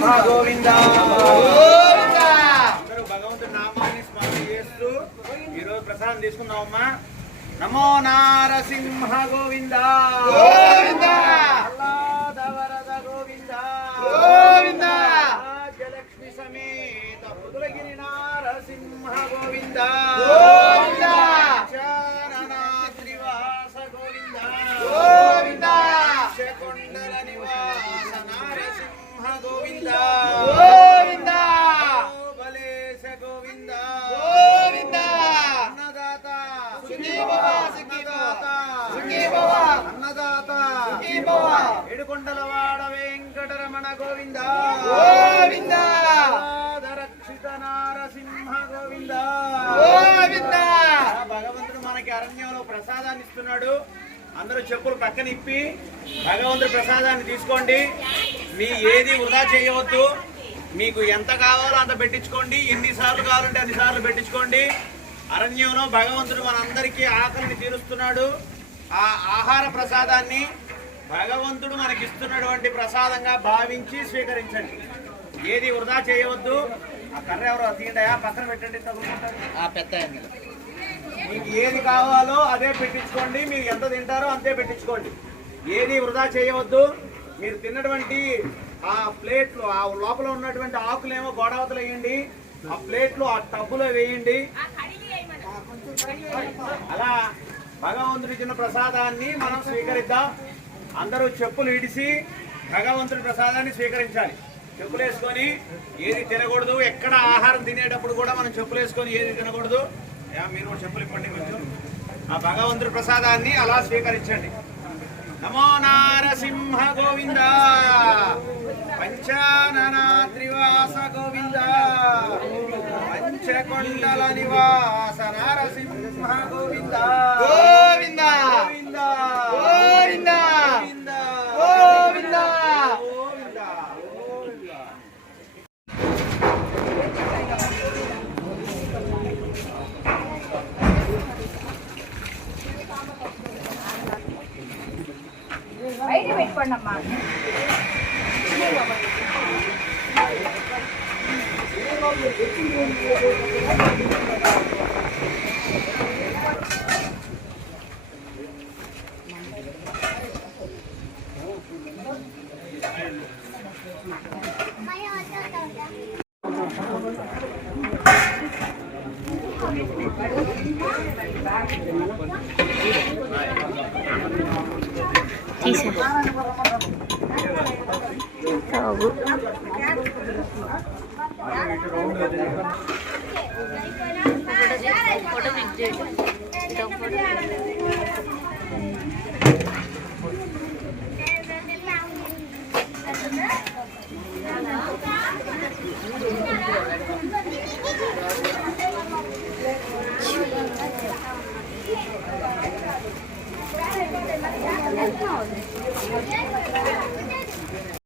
గోవింద గోవింద. అందరూ భగవంతుడి నామాన్ని స్మరణ చేస్తూ ఈరోజు ప్రసాదం తీసుకున్నామమ్మా. నమో నారసింహ గోవింద గోవింద. వరద గోవింద గోవింద. రాజ్యలక్ష్మి సమేత పుదులగిరి నారసింహ గోవింద గోవింద. త్రివాస గోవింద గోవింద. కొండల నివాస నారసింహ గోవింద గోవింద. బలేశ గోవింద గోవింద. అన్నదాత సుఖీ భవ సుఖీ భవ సుఖీ భవ. అన్నదాత సుఖీ భవ. ఏడుకొండలవాడ వెంకటరమణ గోవింద గోవింద. రక్షిత నారసింహ గోవింద గోవింద. భగవంతుడు మనకి అరణ్యంలో ప్రసాదాన్ని ఇస్తున్నాడు. అందరూ చెప్పులు పక్కన ఇప్పి భగవంతుడి ప్రసాదాన్ని తీసుకోండి. మీ ఏది వృధా చేయవద్దు. మీకు ఎంత కావాలో అంత పెట్టించుకోండి. ఎన్నిసార్లు కావాలంటే అన్నిసార్లు పెట్టించుకోండి. అరణ్యంలో భగవంతుడు మనందరికీ ఆకలిని తీరుస్తున్నాడు. ఆ ఆహార ప్రసాదాన్ని భగవంతుడు మనకిస్తున్నటువంటి ప్రసాదంగా భావించి స్వీకరించండి. ఏది వృధా చేయవద్దు. ఆ కర్ర ఎవరో తీయండియా, పక్కన పెట్టండి. తగులుకుంటారు ఆ పెద్ద. మీకు ఏది కావాలో అదే పెట్టించుకోండి. మీరు ఎంత తింటారో అంతే పెట్టించుకోండి. ఏది వృధా చేయవద్దు. మీరు తిన్నటువంటి ఆ ప్లేట్లు, ఆ లోపల ఉన్నటువంటి ఆకులేమో గోడవతలు వేయండి. ఆ ప్లేట్లు ఆ టబ్బులో వేయండి. అలా భగవంతుడి చిన్న ప్రసాదాన్ని మనం స్వీకరిద్దాం. అందరూ చెప్పులు ఇడిసి భగవంతుడి ప్రసాదాన్ని స్వీకరించాలి. చెప్పులు వేసుకొని ఏది తినకూడదు. ఎక్కడ ఆహారం తినేటప్పుడు కూడా మనం చెప్పులు వేసుకొని ఏది తినకూడదు. మీరు చెప్పులు ఇవ్వండి కొంచెం. ఆ భగవంతుడి ప్రసాదాన్ని అలా స్వీకరించండి. నమో నారసింహ గోవింద. పంచానన త్రివాస గోవింద. పంచకొండల నివాస నారసింహ గోవింద గోవింద గోవింద గోవింద గోవింద. బయట పెట్టుకోండి అమ్మా.